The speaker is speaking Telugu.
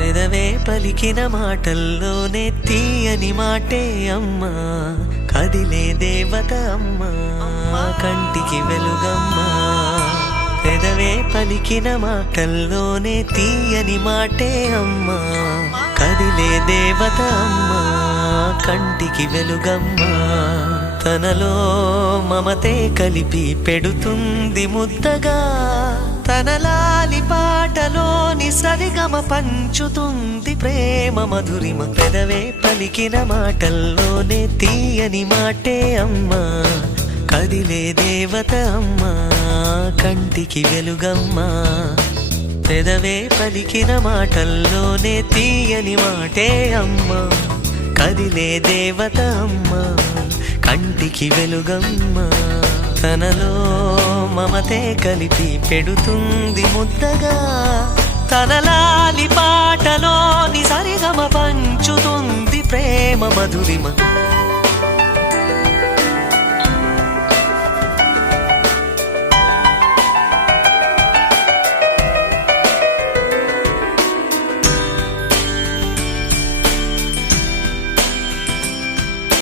పెదవే పలికిన మాటల్లోనే తీయని మాటే అమ్మా, కదిలే దేవత అమ్మా, కంటికి వెలుగమ్మా. పెదవే పలికిన మాటల్లోనే తీయని మాటే అమ్మా, కదిలే దేవత అమ్మా, కంటికి వెలుగమ్మా. తనలో మమతే కలిపి పెడుతుంది ముద్దగా, తన లాలి పాటలోని సరిగమ పంచుతుంది ప్రేమ మధురిమ. పెదవే పలికిన మాటల్లోనే తీయని మాటే అమ్మా, కదిలే దేవత అమ్మా, కంటికి వెలుగమ్మా. పెదవే పలికిన మాటల్లోనే తీయని మాటే అమ్మా, కదిలే దేవత అమ్మా, కంటికి వెలుగమ్మా. తనలో మమతే కలిపి పెడుతుంది ముద్దగా, తన లాలి పాటలోని సరిగమ పంచుతుంది ప్రేమ మధురిమ.